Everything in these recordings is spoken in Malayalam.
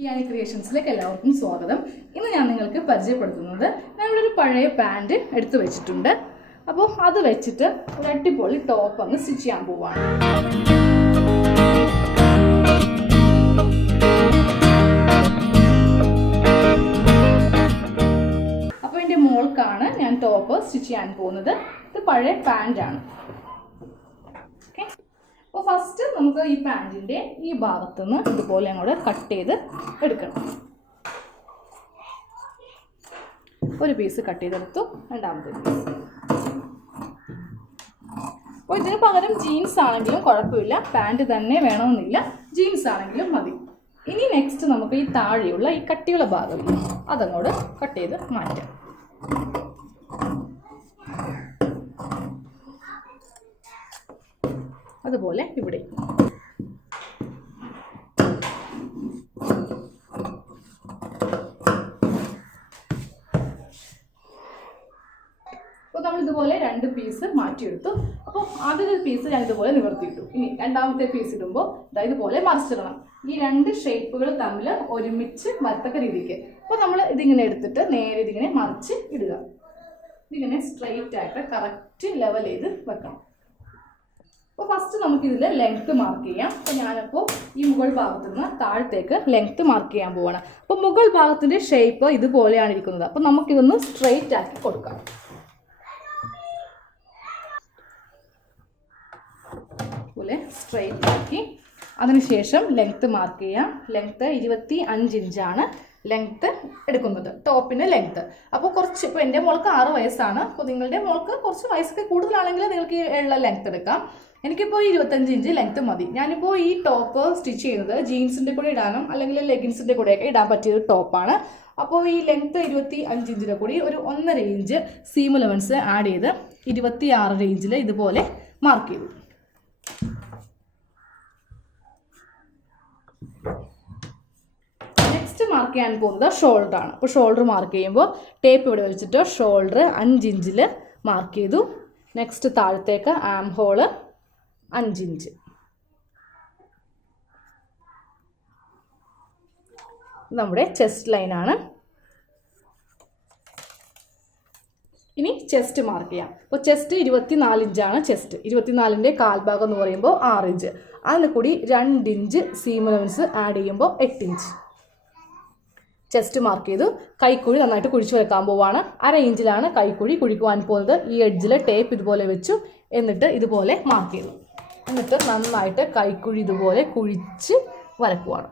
ഇയാനി ക്രിയേഷൻസിലേക്ക് എല്ലാവർക്കും സ്വാഗതം. ഇന്ന് ഞാൻ നിങ്ങൾക്ക് പരിചയപ്പെടുത്തുന്നത് ഞാനൊരു പഴയ പാൻറ് എടുത്തു വെച്ചിട്ടുണ്ട്. അപ്പോൾ അത് വെച്ചിട്ട് ഒരു അടിപൊളി ടോപ്പ് അങ്ങ് സ്റ്റിച്ച് ചെയ്യാൻ പോവാണ്. അപ്പോൾ എൻ്റെ മോൾക്കാണ് ഞാൻ ടോപ്പ് സ്റ്റിച്ച് ചെയ്യാൻ പോകുന്നത്. ഇത് പഴയ പാൻറ്റാണ്. അപ്പോൾ ഫസ്റ്റ് നമുക്ക് ഈ പാൻറ്റിൻ്റെ ഈ ഭാഗത്തുനിന്ന് ഇതുപോലെ അങ്ങോട്ട് കട്ട് ചെയ്ത് എടുക്കണം. ഒരു പീസ് കട്ട് ചെയ്തെടുത്തു, രണ്ടാമത്തെ പീസ്. അപ്പോൾ ഇതിന് പകരം ജീൻസ് ആണെങ്കിലും കുഴപ്പമില്ല, പാൻറ്റ് തന്നെ വേണമെന്നില്ല, ജീൻസ് ആണെങ്കിലും മതി. ഇനി നെക്സ്റ്റ് നമുക്ക് ഈ താഴെയുള്ള ഈ കട്ടിയുള്ള ഭാഗമില്ല, അതങ്ങോട്ട് കട്ട് ചെയ്ത് മാറ്റാം. അതുപോലെ ഇവിടെ അപ്പോൾ നമ്മൾ ഇതുപോലെ രണ്ട് പീസ് മാറ്റിയെടുത്തു. അപ്പോൾ ആദ്യത്തെ പീസ് ഞാൻ ഇതുപോലെ നിവർത്തിയിട്ടു. ഇനി രണ്ടാമത്തെ പീസ് ഇടുമ്പോൾ ഇതുപോലെ മറിച്ചിടണം. ഈ രണ്ട് ഷേപ്പുകൾ തമ്മിൽ ഒരുമിച്ച് വരത്തക്ക രീതിക്ക്. അപ്പോൾ നമ്മൾ ഇതിങ്ങനെ എടുത്തിട്ട് നേരെ ഇതിങ്ങനെ മറിച്ച് ഇടുക. ഇതിങ്ങനെ സ്ട്രെയിറ്റ് ആയിട്ട് കറക്റ്റ് ലെവൽ ചെയ്ത് വെക്കണം. അപ്പോൾ ഫസ്റ്റ് നമുക്കിതിൽ ലെങ്ത്ത് മാർക്ക് ചെയ്യാം. അപ്പോൾ ഞാനപ്പോൾ ഈ മുകൾ ഭാഗത്തു നിന്ന് താഴത്തേക്ക് ലെങ്ത്ത് മാർക്ക് ചെയ്യാൻ പോവാണ്. അപ്പോൾ മുകൾ ഭാഗത്തിൻ്റെ ഷേപ്പ് ഇതുപോലെയാണ് ഇരിക്കുന്നത്. അപ്പോൾ നമുക്കിതൊന്ന് സ്ട്രെയിറ്റ് ആക്കി കൊടുക്കാം. പോലെ സ്ട്രെയിറ്റ് ആക്കി അതിനുശേഷം ലെങ്ത്ത് മാർക്ക് ചെയ്യാം. ലെങ്ത്ത് 25 ഇഞ്ചാണ് ലെങ്ത്ത് എടുക്കുന്നത്, ടോപ്പിന് ലെങ്ത്ത്. അപ്പോൾ കുറച്ച്, ഇപ്പോൾ എൻ്റെ മോൾക്ക് 6 വയസ്സാണ്. അപ്പോൾ നിങ്ങളുടെ മോൾക്ക് കുറച്ച് വയസ്സൊക്കെ കൂടുതലാണെങ്കിൽ നിങ്ങൾക്ക് ഉള്ള ലെങ്ത്ത് എടുക്കാം. എനിക്കിപ്പോൾ 25 ഇഞ്ച് ലെങ്ത്ത് മതി. ഞാനിപ്പോൾ ഈ ടോപ്പ് സ്റ്റിച്ച് ചെയ്യുന്നത് ജീൻസിൻ്റെ കൂടെ ഇടാനും അല്ലെങ്കിൽ ലെഗിൻസിൻ്റെ കൂടെയൊക്കെ ഇടാൻ പറ്റിയൊരു ടോപ്പാണ്. അപ്പോൾ ഈ ലെങ്ത്ത് 25 ഇഞ്ചിൻ്റെ കൂടി ഒരു 1.5 ഇഞ്ച് സീം അലവൻസ് ആഡ് ചെയ്ത് 26 ഇഞ്ചിൽ ഇതുപോലെ മാർക്ക് ചെയ്തു. നെക്സ്റ്റ് മാർക്ക് ചെയ്യാൻ പോകുന്നത് ഷോൾഡറാണ്. അപ്പോൾ ഷോൾഡർ മാർക്ക് ചെയ്യുമ്പോൾ ടേപ്പ് ഇവിടെ വെച്ചിട്ട് ഷോൾഡർ 5 ഇഞ്ചിൽ മാർക്ക് ചെയ്തു. നെക്സ്റ്റ് താഴത്തേക്ക് ആം ഹോള് 5 ഇഞ്ച്. നമ്മുടെ ചെസ്റ്റ് ലൈനാണ്. ഇനി ചെസ്റ്റ് മാർക്ക് ചെയ്യാം. അപ്പോൾ ചെസ്റ്റ് 24 ഇഞ്ചാണ്. ചെസ്റ്റ് 24ൻ്റെ കാൽഭാഗം എന്ന് പറയുമ്പോൾ 6 ഇഞ്ച്. അതിന് കൂടി 2 ഇഞ്ച് സീം അലവൻസ് ആഡ് ചെയ്യുമ്പോൾ 8 ഇഞ്ച്. ചെസ്റ്റ് മാർക്ക് ചെയ്തു. കൈക്കുഴി നന്നായിട്ട് കുഴിച്ച് വെക്കാൻ പോവാണ്. 1/2 ഇഞ്ചിലാണ് കൈക്കുഴി കുഴിക്കുവാൻ പോകുന്നത്. ഈ എഡ്ജിൽ ടേപ്പ് ഇതുപോലെ വെച്ചു, എന്നിട്ട് ഇതുപോലെ മാർക്ക് ചെയ്തു. എന്നിട്ട് നന്നായിട്ട് കൈക്കുഴി ഇതുപോലെ കുഴിച്ച് വരക്കുവാണ്.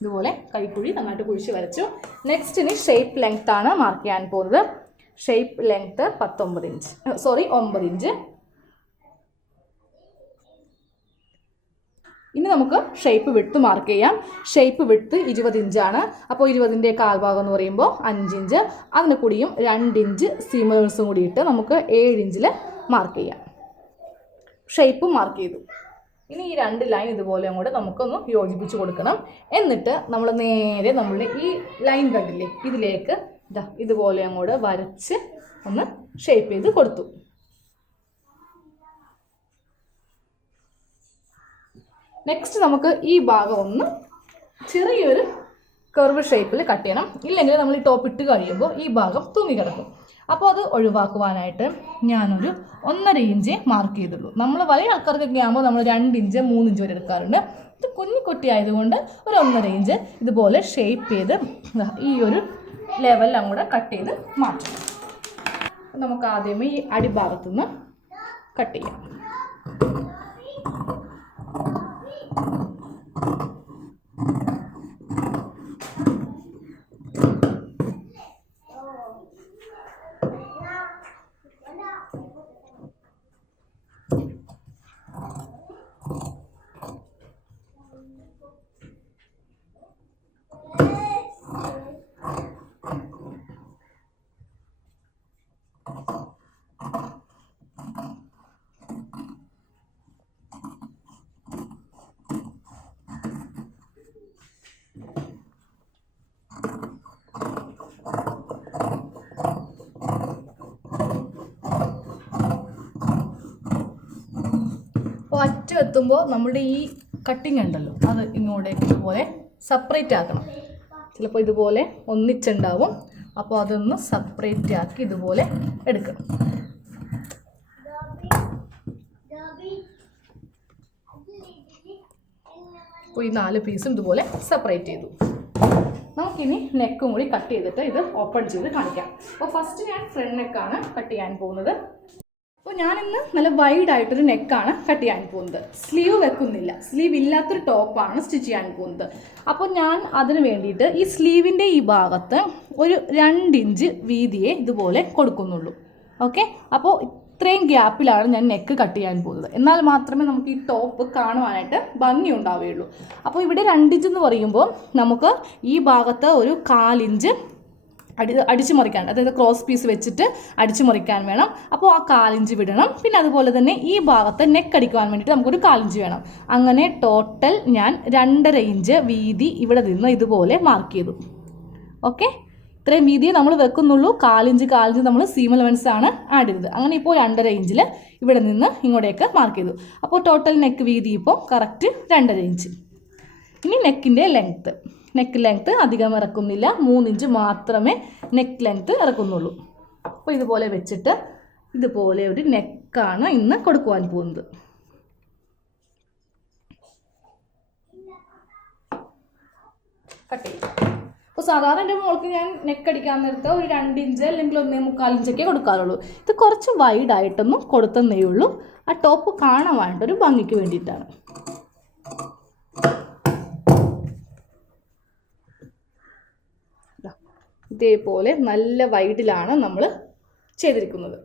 ഇതുപോലെ കൈക്കുഴി നന്നായിട്ട് കുഴിച്ച് വരച്ചു. നെക്സ്റ്റ് ഇനി ഷേപ്പ് ലെങ്ത് ആണ് മാർക്ക് ചെയ്യാൻ പോകുന്നത്. Shape length 9 inch. ഇനി നമുക്ക് ഷേപ്പ് വിഡ്ത്ത് മാർക്ക് ചെയ്യാം. ഷേപ്പ് വിഡ്ത്ത് 20 ഇഞ്ചാണ്. അപ്പോൾ 20ൻ്റെ കാൽഭാഗം എന്ന് പറയുമ്പോൾ 5 ഇഞ്ച്. അതിന് കൂടിയും 2 ഇഞ്ച് സീം അലവൻസും കൂടിയിട്ട് നമുക്ക് 7 ഇഞ്ചിൽ മാർക്ക് ചെയ്യാം. ഷേപ്പ് മാർക്ക് ചെയ്തു. ഇനി ഈ 2 ലൈൻ ഇതുപോലെ അങ്ങോട്ട് നമുക്കൊന്ന് യോജിപ്പിച്ച് കൊടുക്കണം. എന്നിട്ട് നമ്മൾ നേരെ നമ്മളുടെ ഈ ലൈൻ കണ്ടില്ലേ, ഇതിലേക്ക് ഇതുപോലെ അങ്ങോട്ട് വരച്ച് ഒന്ന് ഷേപ്പ് ചെയ്ത് കൊടുത്തു. നെക്സ്റ്റ് നമുക്ക് ഈ ഭാഗം ഒന്ന് ചെറിയൊരു കർവ് ഷേപ്പിൽ കട്ട് ചെയ്യണം. ഇല്ലെങ്കിൽ നമ്മൾ ഈ ടോപ്പ് ഇട്ട് കഴിയുമ്പോൾ ഈ ഭാഗം തൂങ്ങി കിടക്കും. അപ്പോൾ അത് ഒഴിവാക്കുവാനായിട്ട് ഞാനൊരു 1.5 ഇഞ്ച് മാർക്ക് ചെയ്തുള്ളൂ. നമ്മൾ വലിയ ആൾക്കാർക്കൊക്കെ ആകുമ്പോൾ നമ്മൾ 2 ഇഞ്ച് 3 ഇഞ്ച് വരെ എടുക്കാറുണ്ട്. ഇത് കുഞ്ഞി കുട്ടി ആയതുകൊണ്ട് ഒരു 1.5 ഇഞ്ച് ഇതുപോലെ ഷേപ്പ് ചെയ്ത് ഈ ഒരു ലെവലിൽ അങ്ങോട്ട് കട്ട് ചെയ്ത് മാറ്റണം. നമുക്ക് ആദ്യമേ ഈ അടിഭാഗത്തുനിന്ന് കട്ട് ചെയ്യാം. അറ്റം എത്തുമ്പോൾ നമ്മുടെ ഈ കട്ടിങ് ഉണ്ടല്ലോ അത് ഇങ്ങോട്ടേക്ക് ഇതുപോലെ സെപ്പറേറ്റ് ആക്കണം. ചിലപ്പോൾ ഇതുപോലെ ഒന്നിച്ചുണ്ടാവും, അപ്പോൾ അതൊന്ന് സെപ്പറേറ്റ് ആക്കി ഇതുപോലെ എടുക്കണം. അപ്പോൾ ഈ 4 പീസും ഇതുപോലെ സെപ്പറേറ്റ് ചെയ്തു. നമുക്കിനി നെക്കും കൂടി കട്ട് ചെയ്തിട്ട് ഇത് ഓപ്പൺ ചെയ്ത് കാണിക്കാം. അപ്പോൾ ഫസ്റ്റ് ഞാൻ ഫ്രണ്ട് നെക്കാണ് കട്ട് ചെയ്യാൻ പോകുന്നത്. അപ്പോൾ ഞാനിന്ന് നല്ല വൈഡായിട്ടൊരു നെക്കാണ് കട്ട് ചെയ്യാൻ പോകുന്നത്. സ്ലീവ് വെക്കുന്നില്ല, സ്ലീവ് ഇല്ലാത്തൊരു ടോപ്പാണ് സ്റ്റിച്ച് ചെയ്യാൻ പോകുന്നത്. അപ്പോൾ ഞാൻ അതിന് വേണ്ടിയിട്ട് ഈ സ്ലീവിൻ്റെ ഈ ഭാഗത്ത് ഒരു 2 ഇഞ്ച് വീതിയെ ഇതുപോലെ കൊടുക്കുന്നുള്ളൂ. ഓക്കെ, അപ്പോൾ ഇത്രയും ഗ്യാപ്പിലാണ് ഞാൻ നെക്ക് കട്ട് ചെയ്യാൻ പോകുന്നത്. എന്നാൽ മാത്രമേ നമുക്ക് ഈ ടോപ്പ് കാണുവാനായിട്ട് ഭംഗി ഉണ്ടാവുകയുള്ളൂ. അപ്പോൾ ഇവിടെ 2 ഇഞ്ച് എന്ന് പറയുമ്പോൾ നമുക്ക് ഈ ഭാഗത്ത് ഒരു 1/4 ഇഞ്ച് അടിച്ചു മുറിക്കാൻ, അതായത് ക്രോസ് പീസ് വെച്ചിട്ട് അടിച്ചു മുറിക്കാൻ വേണം. അപ്പോൾ ആ 1/4 ഇഞ്ച് വിടണം. പിന്നെ അതുപോലെ തന്നെ ഈ ഭാഗത്ത് നെക്ക് അടിക്കുവാൻ വേണ്ടിയിട്ട് നമുക്കൊരു 1/4 ഇഞ്ച് വേണം. അങ്ങനെ ടോട്ടൽ ഞാൻ 2.5 ഇഞ്ച് വീതി ഇവിടെ നിന്ന് ഇതുപോലെ മാർക്ക് ചെയ്തു. ഓക്കെ, ഇത്രയും വീതിയെ നമ്മൾ വെക്കുന്നുള്ളൂ. 1/4 ഇഞ്ച് നമ്മൾ സീം അലവൻസ് ആണ് ആഡ് ചെയ്തത്. അങ്ങനെ ഇപ്പോൾ 2.5 ഇഞ്ചിൽ ഇവിടെ നിന്ന് ഇങ്ങോട്ടേക്ക് മാർക്ക് ചെയ്തു. അപ്പോൾ ടോട്ടൽ നെക്ക് വീതി ഇപ്പോൾ കറക്റ്റ് 2.5 ഇഞ്ച്. ഇനി നെക്കിൻ്റെ നെക്ക് ലെങ്ത്ത് അധികം ഇറക്കുന്നില്ല, 3 ഇഞ്ച് മാത്രമേ നെക്ക് ലെങ്ത്ത് ഇറക്കുന്നുള്ളൂ. അപ്പോൾ ഇതുപോലെ വെച്ചിട്ട് ഇതുപോലെ ഒരു നെക്കാണ് ഇന്ന് കൊടുക്കുവാൻ പോകുന്നത്. കട്ട് ചെയ്യും. അപ്പോൾ സാധാരണ എൻ്റെ മോൾക്ക് ഞാൻ നെക്ക് അടിക്കാൻ നേരത്തെ ഒരു 2 ഇഞ്ച് അല്ലെങ്കിൽ 1.25 ഇഞ്ചൊക്കെ കൊടുക്കാറുള്ളൂ. ഇത് കുറച്ച് വൈഡായിട്ടൊന്നും കൊടുത്തന്നേ ഉള്ളൂ. ആ ടോപ്പ് കാണാൻ വേണ്ടൊരു ഭംഗിക്ക് വേണ്ടിയിട്ടാണ്. ഇതേപോലെ നല്ല വൈഡിലാണ് നമ്മൾ ചെയ്തിരിക്കുന്നത്.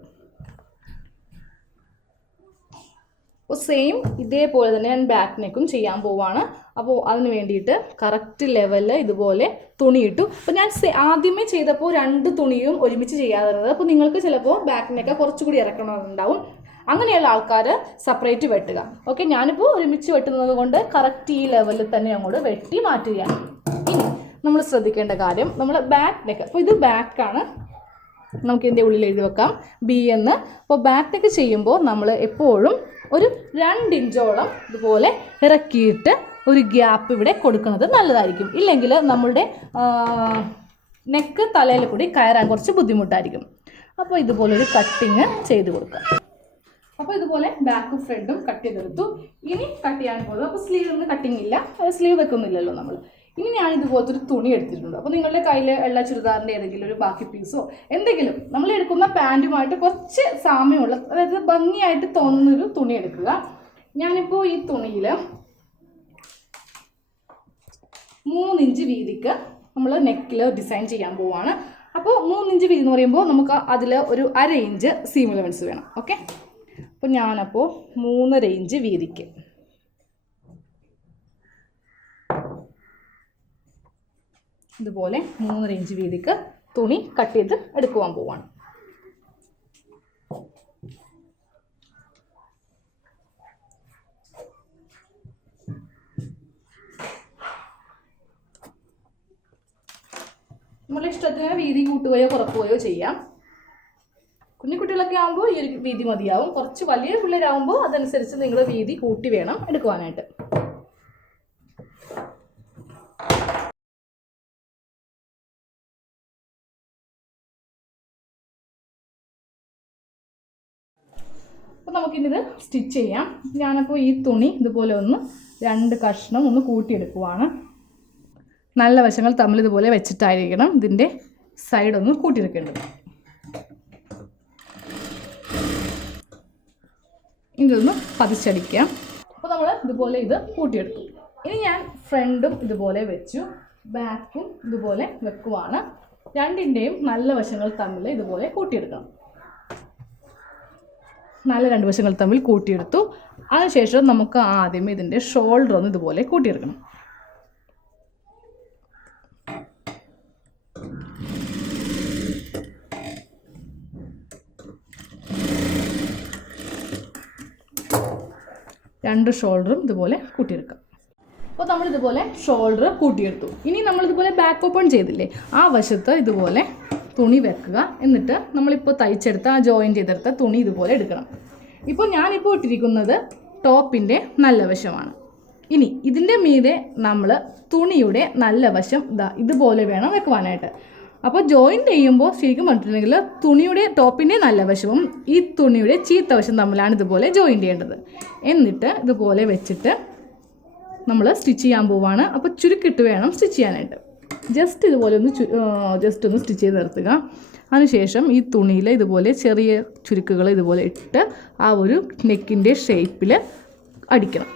അപ്പോൾ സെയിം ഇതേപോലെ തന്നെ ഞാൻ ബാക്ക് നെക്കും ചെയ്യാൻ പോവാണ്. അപ്പോൾ അതിന് വേണ്ടിയിട്ട് കറക്റ്റ് ലെവലിൽ ഇതുപോലെ തുണിയിട്ടു. അപ്പോൾ ഞാൻ ആദ്യമേ ചെയ്തപ്പോൾ 2 തുണിയും ഒരുമിച്ച് ചെയ്യാറുള്ളത്. അപ്പോൾ നിങ്ങൾക്ക് ചിലപ്പോൾ ബാക്ക് നെക്ക് കുറച്ചുകൂടി ഇറക്കണമെന്നുണ്ടാവും. അങ്ങനെയുള്ള ആൾക്കാർ സെപ്പറേറ്റ് വെട്ടുക. ഓക്കെ, ഞാനിപ്പോൾ ഒരുമിച്ച് വെട്ടുന്നത് കൊണ്ട് കറക്റ്റ് ഈ ലെവലിൽ തന്നെ അങ്ങോട്ട് വെട്ടി മാറ്റുകയാണ്. ഇനി നമ്മൾ ശ്രദ്ധിക്കേണ്ട കാര്യം, നമ്മൾ ബാക്ക് നെക്ക്, അപ്പോൾ ഇത് ബാക്കാണ്, നമുക്ക് ഇതിൻ്റെ ഉള്ളിൽ എഴുതി വെക്കാം B എന്ന്. അപ്പോൾ ബാക്ക് നെക്ക് ചെയ്യുമ്പോൾ നമ്മൾ എപ്പോഴും ഒരു 2 ഇഞ്ചോളം ഇതുപോലെ ഇറക്കിയിട്ട് ഒരു ഗ്യാപ്പ് ഇവിടെ കൊടുക്കുന്നത് നല്ലതായിരിക്കും. ഇല്ലെങ്കിൽ നമ്മളുടെ നെക്ക് തലയിൽ കൂടി കയറാൻ കുറച്ച് ബുദ്ധിമുട്ടായിരിക്കും. അപ്പോൾ ഇതുപോലൊരു കട്ടിങ് ചെയ്ത് കൊടുക്കാം. അപ്പോൾ ഇതുപോലെ ബാക്കും ഫ്രണ്ടും കട്ട് ചെയ്തെടുത്തു. ഇനി കട്ട് ചെയ്യാൻ പോകുന്നത്, അപ്പോൾ സ്ലീവിന് കട്ടിങ് ഇല്ല, സ്ലീവ് വെക്കുന്നില്ലല്ലോ നമ്മൾ. ഇനി ഞാൻ ഇതുപോലത്തെ ഒരു തുണി എടുത്തിട്ടുണ്ട്. അപ്പോൾ നിങ്ങളുടെ കയ്യിൽ ഉള്ള ചുരിദാറിൻ്റെ ഏതെങ്കിലും ഒരു ബാക്കി പീസോ എന്തെങ്കിലും നമ്മൾ എടുക്കുന്ന പാൻറ്റുമായിട്ട് കുറച്ച് സാമ്യമുള്ള, അതായത് ഭംഗിയായിട്ട് തോന്നുന്നൊരു തുണി എടുക്കുക. ഞാനിപ്പോൾ ഈ തുണിയിൽ 3 ഇഞ്ച് വീതിക്ക് നമ്മൾ നെക്കിൽ ഡിസൈൻ ചെയ്യാൻ പോവുകയാണ്. അപ്പോൾ 3 ഇഞ്ച് വീതി എന്ന് പറയുമ്പോൾ നമുക്ക് അതിൽ ഒരു 1/2 ഇഞ്ച് സീം അലവൻസ് വേണം. ഓക്കെ, അപ്പോൾ ഞാനപ്പോൾ 3.5 ഇഞ്ച് വീതിക്ക് ഇതുപോലെ 3.5 ഇഞ്ച് വീതിക്ക് തുണി കട്ട് ചെയ്ത് എടുക്കുവാൻ പോവാണ്. നമ്മുടെ ഇഷ്ടത്തിന് വീതി കൂട്ടുകയോ കുറക്കുകയോ ചെയ്യാം. കുഞ്ഞുകുട്ടികളൊക്കെ ആകുമ്പോൾ ഈ ഒരു വീതി മതിയാവും. കുറച്ച് വലിയ പിള്ളേരാകുമ്പോൾ അതനുസരിച്ച് നിങ്ങൾ വീതി കൂട്ടി വേണം എടുക്കുവാനായിട്ട്. അപ്പോൾ നമുക്കിത് സ്റ്റിച്ച് ചെയ്യാം. ഞാനപ്പോൾ ഈ തുണി ഇതുപോലെ ഒന്ന് 2 കഷ്ണം ഒന്ന് കൂട്ടിയെടുക്കുവാണ്. നല്ല വശങ്ങൾ തമ്മിൽ ഇതുപോലെ വെച്ചിട്ടായിരിക്കണം ഇതിൻ്റെ സൈഡൊന്ന് കൂട്ടിയെടുക്കേണ്ടത്. ഇതൊന്ന് പതിച്ചടിക്കാം. അപ്പോൾ നമ്മൾ ഇതുപോലെ ഇത് കൂട്ടിയെടുത്തു. ഇനി ഞാൻ ഫ്രണ്ടും ഇതുപോലെ വെച്ചു, ബാക്കും ഇതുപോലെ വെക്കുവാണ്. 2ൻ്റെയും നല്ല വശങ്ങൾ തമ്മിൽ ഇതുപോലെ കൂട്ടിയെടുക്കണം. നല്ല 2 വശങ്ങൾ തമ്മിൽ കൂട്ടിയെടുത്തു. അതിനുശേഷം നമുക്ക് ആദ്യം ഇതിൻ്റെ ഷോൾഡർ ഒന്ന് ഇതുപോലെ കൂട്ടിയെടുക്കണം. രണ്ട് ഷോൾഡറും ഇതുപോലെ കൂട്ടിയെടുക്കാം. അപ്പോൾ നമ്മളിതുപോലെ ഷോൾഡർ കൂട്ടിയെടുത്തു. ഇനി നമ്മളിതുപോലെ ബാക്ക് ഓപ്പൺ ചെയ്തില്ലേ, ആ വശത്ത് ഇതുപോലെ തുണി വെക്കുക. എന്നിട്ട് നമ്മളിപ്പോൾ തയ്ച്ചെടുത്ത ആ ജോയിൻ ചെയ്തെടുത്ത തുണി ഇതുപോലെ എടുക്കണം. ഇപ്പോൾ ഞാനിപ്പോൾ ഇട്ടിരിക്കുന്നത് ടോപ്പിൻ്റെ നല്ല വശമാണ്. ഇനി ഇതിൻ്റെ മീതെ നമ്മൾ തുണിയുടെ നല്ല വശം ഇതുപോലെ വേണം വെക്കുവാനായിട്ട്. അപ്പോൾ ജോയിൻറ്റ് ചെയ്യുമ്പോൾ ശരിക്കും പറഞ്ഞിട്ടുണ്ടെങ്കിൽ തുണിയുടെ ടോപ്പിൻ്റെ നല്ല വശവും ഈ തുണിയുടെ ചീത്ത വശം തമ്മിലാണ് ഇതുപോലെ ജോയിൻറ്റ് ചെയ്യേണ്ടത്. എന്നിട്ട് ഇതുപോലെ വെച്ചിട്ട് നമ്മൾ സ്റ്റിച്ച് ചെയ്യാൻ പോവാണ്. അപ്പോൾ ചുരുക്കിട്ട് വേണം സ്റ്റിച്ച് ചെയ്യാനായിട്ട്. ജസ്റ്റ് ഇതുപോലെ ഒന്ന് സ്റ്റിച്ച് ചെയ്ത് നിർത്തുക. അതിനുശേഷം ഈ തുണിയിൽ ഇതുപോലെ ചെറിയ ചുരുക്കുകൾ ഇതുപോലെ ഇട്ട് ആ ഒരു നെക്കിൻ്റെ ഷേപ്പിൽ അടിക്കണം.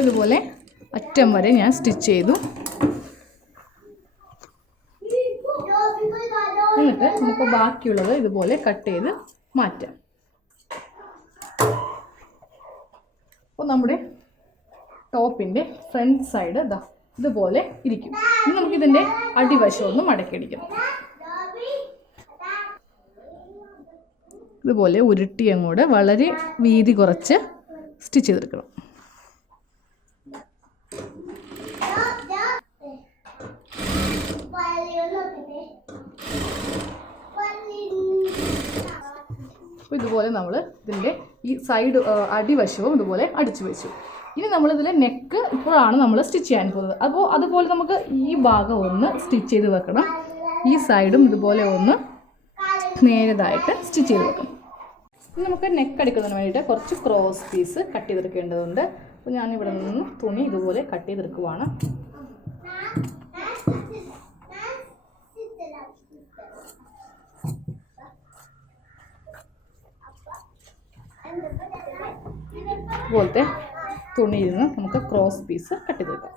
ഇതുപോലെ അറ്റം വരെ ഞാൻ സ്റ്റിച്ച് ചെയ്തു. എന്നിട്ട് നമുക്ക് ബാക്കിയുള്ളത് ഇതുപോലെ കട്ട് ചെയ്ത് മാറ്റാം. അപ്പോൾ നമ്മുടെ ടോപ്പിൻ്റെ ഫ്രണ്ട് സൈഡ് ഇതുപോലെ ഇരിക്കും. ഇനി നമുക്കിതിൻ്റെ അടിവശം ഒന്ന് മടക്കിയടിക്കണം. ഇതുപോലെ ഉരുട്ടി അങ്ങോട്ട് വളരെ വീതി കുറച്ച് സ്റ്റിച്ച് ചെയ്തെടുക്കണം. ഇതുപോലെ നമ്മൾ ഇതിൻ്റെ ഈ സൈഡ് അടിവശവും ഇതുപോലെ അടിച്ചു വെച്ചു. ഇനി നമ്മളിതിൽ നെക്ക് ഇപ്പോഴാണ് നമ്മൾ സ്റ്റിച്ച് ചെയ്യാൻ പോകുന്നത്. അപ്പോൾ അതുപോലെ നമുക്ക് ഈ ഭാഗം ഒന്ന് സ്റ്റിച്ച് ചെയ്ത് വെക്കണം. ഈ സൈഡും ഇതുപോലെ ഒന്ന് നേരതായിട്ട് സ്റ്റിച്ച് ചെയ്ത് വെക്കണം. ഇനി നമുക്ക് നെക്ക് അടിക്കുന്നതിന് വേണ്ടിയിട്ട് കുറച്ച് ക്രോസ് പീസ് കട്ട് ചെയ്തെടുക്കേണ്ടതുണ്ട്. അപ്പോൾ ഞാനിവിടെ നിന്ന് തുണി ഇതുപോലെ കട്ട് ചെയ്തെടുക്കുവാണ്. ഇതുപോലത്തെ തുണിയിൽ നിന്ന് നമുക്ക് ക്രോസ് പീസ് കട്ട് ചെയ്തെടുക്കാം.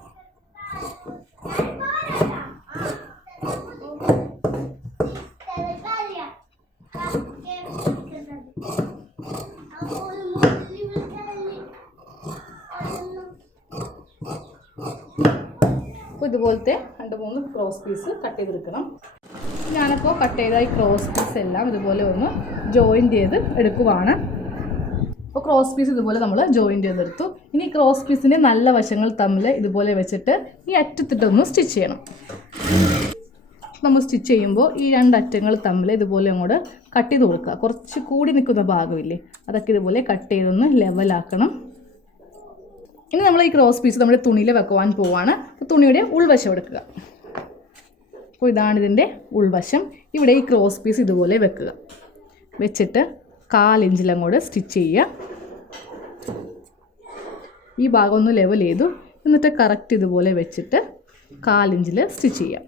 അപ്പോൾ ഇതുപോലത്തെ 2-3 ക്രോസ് പീസ് കട്ട് ചെയ്തെടുക്കണം. ഞാനപ്പോൾ കട്ട് ചെയ്ത ഈ ക്രോസ് പീസ് എല്ലാം ഇതുപോലെ ഒന്ന് ജോയിൻറ്റ് ചെയ്ത് എടുക്കുവാണ്. അപ്പോൾ ക്രോസ് പീസ് ഇതുപോലെ നമ്മൾ ജോയിൻറ്റ് ചെയ്തെടുത്തു. ഇനി ക്രോസ് പീസിൻ്റെ നല്ല വശങ്ങൾ തമ്മിൽ ഇതുപോലെ വെച്ചിട്ട് ഈ അറ്റത്തിട്ടൊന്ന് സ്റ്റിച്ച് ചെയ്യണം. നമ്മൾ സ്റ്റിച്ച് ചെയ്യുമ്പോൾ ഈ 2 അറ്റങ്ങൾ തമ്മിൽ ഇതുപോലെ അങ്ങോട്ട് കട്ട് ചെയ്ത് കൊടുക്കുക. കുറച്ച് കൂടി നിൽക്കുന്ന ഭാഗമില്ലേ, അതൊക്കെ ഇതുപോലെ കട്ട് ചെയ്തൊന്ന് ലെവലാക്കണം. ഇനി നമ്മൾ ഈ ക്രോസ് പീസ് നമ്മുടെ തുണിയിൽ വെക്കുവാൻ പോവാണ്. അപ്പോൾ തുണിയുടെ ഉൾവശം എടുക്കുക. അപ്പോൾ ഇതാണ് ഇതിൻ്റെ ഉൾവശം. ഇവിടെ ഈ ക്രോസ് പീസ് ഇതുപോലെ വെക്കുക. വെച്ചിട്ട് 1/4 ഇഞ്ചിലങ്ങോട്ട് സ്റ്റിച്ച് ചെയ്യുക. ഈ ഭാഗം ഒന്ന് ലെവൽ ചെയ്തു. എന്നിട്ട് കറക്റ്റ് ഇതുപോലെ വെച്ചിട്ട് 1/4 ഇഞ്ചിൽ സ്റ്റിച്ച് ചെയ്യാം.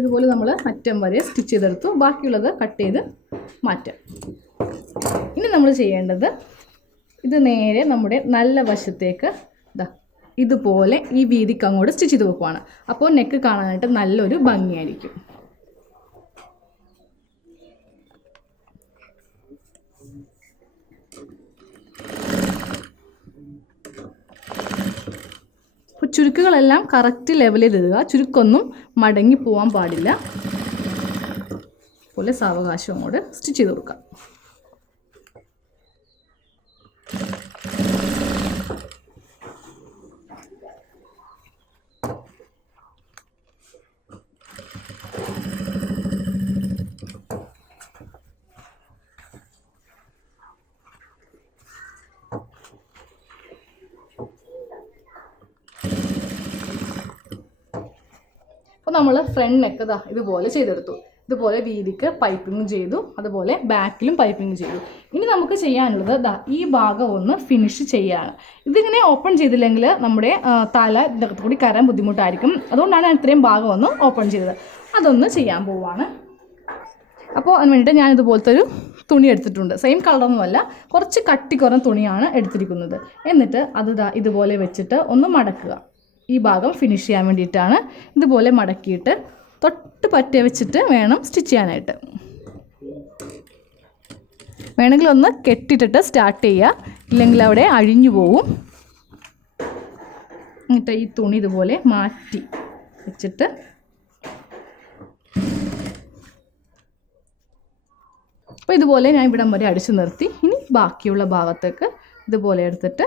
ഇതുപോലെ നമ്മൾ അറ്റം വരെ സ്റ്റിച്ച് ചെയ്തെടുത്തു. ബാക്കിയുള്ളത് കട്ട് ചെയ്ത് മാറ്റാം. ഇനി നമ്മൾ ചെയ്യേണ്ടത് ഇത് നേരെ നമ്മുടെ നല്ല വശത്തേക്ക് ഇതുപോലെ ഈ വീതിക്ക് അങ്ങോട്ട് സ്റ്റിച്ച് ചെയ്ത് വെക്കുവാണ്. അപ്പോൾ നെക്ക് കാണാനായിട്ട് നല്ലൊരു ഭംഗിയായിരിക്കും. അപ്പോൾ ചുരുക്കുകളെല്ലാം കറക്റ്റ് ലെവലിൽ ഇടുക. ചുരുക്കൊന്നും മടങ്ങി പോകാൻ പാടില്ല. പോലെ സാവകാശം അങ്ങോട്ട് സ്റ്റിച്ച് ചെയ്ത് കൊടുക്കാം. അപ്പോൾ നമ്മൾ ഫ്രണ്ട് നെക്ക് ഇതുപോലെ ചെയ്തെടുത്തു. ഇതുപോലെ വീതിക്ക് പൈപ്പിംഗ് ചെയ്തു. അതുപോലെ ബാക്കിലും പൈപ്പിംഗ് ചെയ്തു. ഇനി നമുക്ക് ചെയ്യാനുള്ളത് ഈ ഭാഗം ഒന്ന് ഫിനിഷ് ചെയ്യാണ്. ഇതിങ്ങനെ ഓപ്പൺ ചെയ്തില്ലെങ്കിൽ നമ്മുടെ തല ഇതിനകത്ത് കൂടി കയറാൻ ബുദ്ധിമുട്ടായിരിക്കും. അതുകൊണ്ടാണ് ഞാൻ ഇത്രയും ഭാഗം ഒന്ന് ഓപ്പൺ ചെയ്തത്. അതൊന്ന് ചെയ്യാൻ പോവാണ്. അപ്പോൾ അതിന് വേണ്ടിയിട്ട് ഞാൻ ഇതുപോലത്തെ ഒരു തുണി എടുത്തിട്ടുണ്ട്. സെയിം കളറൊന്നുമല്ല, കുറച്ച് കട്ടി കുറഞ്ഞ തുണിയാണ് എടുത്തിരിക്കുന്നത്. എന്നിട്ട് അത് ഇതുപോലെ വെച്ചിട്ട് ഒന്ന് മടക്കുക. ഈ ഭാഗം ഫിനിഷ് ചെയ്യാൻ വേണ്ടിയിട്ടാണ്. ഇതുപോലെ മടക്കിയിട്ട് തൊട്ട് പറ്റ വെച്ചിട്ട് വേണം സ്റ്റിച്ച് ചെയ്യാനായിട്ട്. വേണമെങ്കിൽ ഒന്ന് കെട്ടിട്ടിട്ട് സ്റ്റാർട്ട് ചെയ്യുക, ഇല്ലെങ്കിൽ അവിടെ അഴിഞ്ഞു പോവും. എന്നിട്ട് ഈ തുണി ഇതുപോലെ മാറ്റി വെച്ചിട്ട് അപ്പോൾ ഇതുപോലെ ഞാൻ ഇവിടം വരെ അടിച്ചു നിർത്തി. ഇനി ബാക്കിയുള്ള ഭാഗത്തേക്ക് ഇതുപോലെ എടുത്തിട്ട്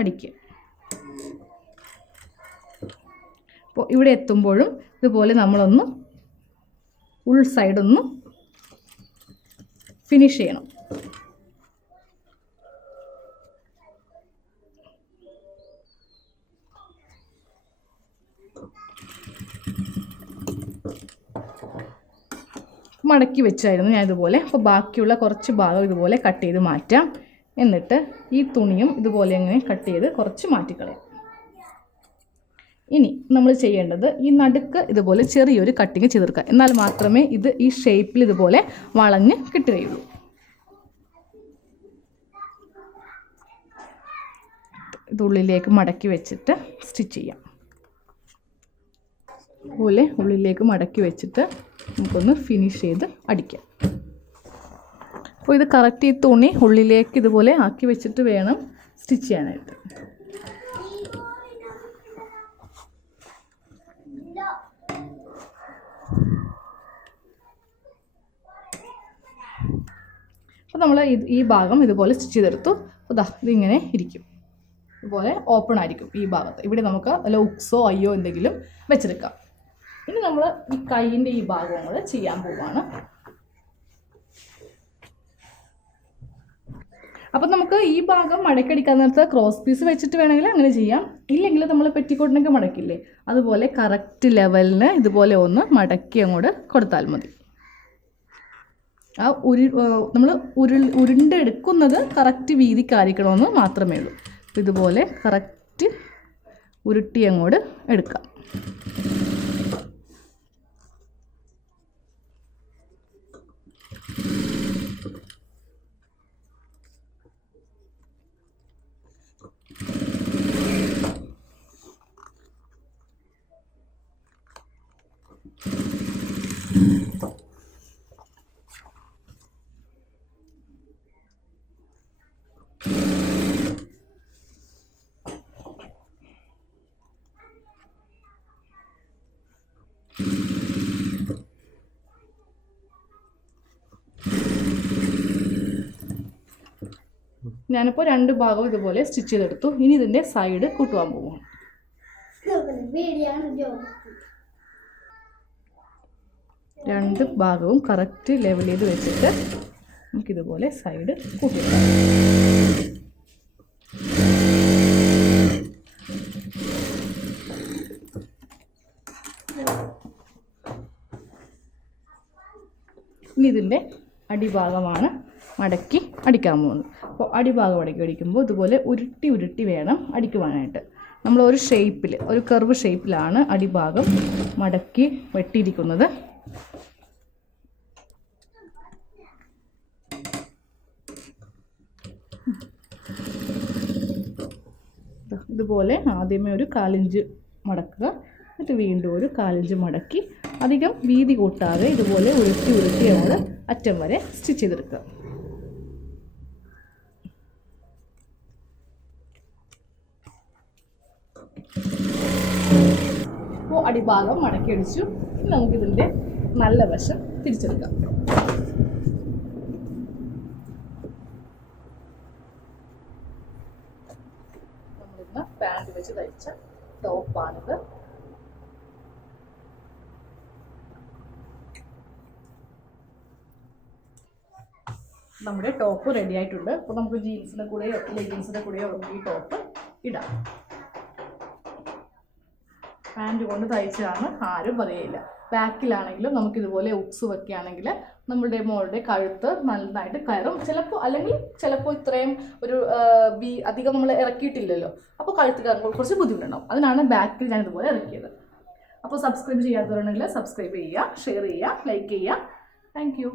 അടിക്കുക. അപ്പോൾ ഇവിടെ എത്തുമ്പോഴും ഇതുപോലെ നമ്മളൊന്ന് ഉൾ സൈഡൊന്ന് ഫിനിഷ് ചെയ്യണം. മടക്കി വെച്ചായിരുന്നു ഞാൻ ഇതുപോലെ. അപ്പോൾ ബാക്കിയുള്ള കുറച്ച് ഭാഗം ഇതുപോലെ കട്ട് ചെയ്ത് മാറ്റാം. എന്നിട്ട് ഈ തുണിയും ഇതുപോലെ ഇങ്ങനെ കട്ട് ചെയ്ത് കുറച്ച് മാറ്റിക്കളയാം. ഇനി നമ്മൾ ചെയ്യേണ്ടത് ഈ നടുക്ക് ഇതുപോലെ ചെറിയൊരു കട്ടിങ് ചെയ്തെടുക്കുക. എന്നാൽ മാത്രമേ ഇത് ഈ ഷേപ്പിൽ ഇതുപോലെ വളഞ്ഞ് കിട്ടുകയുള്ളൂ. ഇത് ഉള്ളിലേക്ക് മടക്കി വെച്ചിട്ട് സ്റ്റിച്ച് ചെയ്യാം. അതുപോലെ ഉള്ളിലേക്ക് മടക്കി വെച്ചിട്ട് നമുക്കൊന്ന് ഫിനിഷ് ചെയ്ത് അടിക്കാം. അപ്പോൾ ഇത് കറക്റ്റ് ഈ തുണി ഉള്ളിലേക്ക് ഇതുപോലെ ആക്കി വെച്ചിട്ട് വേണം സ്റ്റിച്ച് ചെയ്യാനായിട്ട്. അപ്പോൾ നമ്മൾ ഈ ഭാഗം ഇതുപോലെ സ്റ്റിച്ച് ചെയ്തെടുത്തു. അതാ ഇതിങ്ങനെ ഇരിക്കും, ഇതുപോലെ ഓപ്പൺ ആയിരിക്കും ഈ ഭാഗത്ത്. ഇവിടെ നമുക്ക് ഉക്സോ അയ്യോ എന്തെങ്കിലും വെച്ചെടുക്കാം. ഇനി നമ്മൾ ഈ കൈയിൻ്റെ ഈ ഭാഗവും കൂടെ ചെയ്യാൻ പോവുകയാണ്. അപ്പം നമുക്ക് ഈ ഭാഗം മടക്കടിക്കാൻ നേരത്ത് ക്രോസ് പീസ് വെച്ചിട്ട് വേണമെങ്കിൽ അങ്ങനെ ചെയ്യാം. ഇല്ലെങ്കിൽ നമ്മൾ പെറ്റിക്കോട്ടിനൊക്കെ മടക്കില്ലേ, അതുപോലെ കറക്റ്റ് ലെവലിന് ഇതുപോലെ ഒന്ന് മടക്കി അങ്ങോട്ട് കൊടുത്താൽ മതി. ആ നമ്മൾ ഉരുണ്ടെടുക്കുന്നത് കറക്റ്റ് വീതിക്കായിരിക്കണമെന്ന് മാത്രമേ ഉള്ളൂ. ഇതുപോലെ കറക്റ്റ് ഉരുട്ടി അങ്ങോട്ട് എടുക്കാം. ഞാനിപ്പോൾ രണ്ട് ഭാഗവും ഇതുപോലെ സ്റ്റിച്ച് ചെയ്തെടുത്തു. ഇനി ഇതിൻ്റെ സൈഡ് കൂട്ടുവാൻ പോകും. രണ്ട് ഭാഗവും കറക്റ്റ് ലെവൽ ചെയ്ത് വെച്ചിട്ട് നമുക്കിതുപോലെ സൈഡ് കൂട്ടിയെടുക്കാം. ഇനി ഇതിൻ്റെ അടിഭാഗമാണ് മടക്കി അടിക്കാൻ പോകുന്നത്. അപ്പോൾ അടിഭാഗം മടക്കി അടിക്കുമ്പോൾ ഇതുപോലെ ഉരുട്ടി ഉരുട്ടി വേണം അടിക്കുവാനായിട്ട്. നമ്മളൊരു ഷേപ്പിൽ, ഒരു കർവ് ഷേപ്പിലാണ് അടിഭാഗം മടക്കി വെട്ടിയിരിക്കുന്നത്. ഇതുപോലെ ആദ്യമേ ഒരു 1/4 ഇഞ്ച് മടക്കുക, എന്നിട്ട് വീണ്ടും ഒരു 1/4 ഇഞ്ച് മടക്കി അധികം വീതി കൂട്ടാതെ ഇതുപോലെ ഉരുട്ടി ഉരുട്ടി നമ്മൾ അറ്റം വരെ സ്റ്റിച്ച് ചെയ്തെടുക്കുക. അപ്പോൾ അടിഭാഗം മടക്കി അടിച്ചു. ഇനി നമുക്കിതിൻ്റെ നല്ല വശം തിരിച്ചെടുക്കാം. നമ്മളിന്ന് പാൻറ് വെച്ച് തയ്ച്ച ടോപ്പാണിത്. നമ്മുടെ ടോപ്പ് റെഡി ആയിട്ടുണ്ട്. അപ്പോൾ നമുക്ക് ജീൻസിൻ്റെ കൂടെയോ ലെഗിൻസിൻ്റെ കൂടെയോ ഈ ടോപ്പ് ഇടാം. പാൻറ് കൊണ്ട് തയ്ച്ചതാണ്, ആരും പറയില്ല. ബാക്കിലാണെങ്കിലും നമുക്കിതുപോലെ ഉക്സ് വെക്കുകയാണെങ്കിൽ നമ്മളുടെ മോളുടെ കഴുത്ത് നന്നായിട്ട് കയറും. ചിലപ്പോൾ ഇത്രയും ഒരു അധികം നമ്മൾ ഇറക്കിയിട്ടില്ലല്ലോ, അപ്പോൾ കഴുത്ത് കയറുമ്പോൾ കുറച്ച് ബുദ്ധിമുട്ടുണ്ടാവും. അതിനാണ് ബാക്കിൽ ഞാൻ ഇതുപോലെ ഇറക്കിയത്. അപ്പോൾ സബ്സ്ക്രൈബ് ചെയ്യാത്തവരുണ്ടെങ്കിൽ സബ്സ്ക്രൈബ് ചെയ്യുക, ഷെയർ ചെയ്യുക, ലൈക്ക് ചെയ്യുക. Thank you.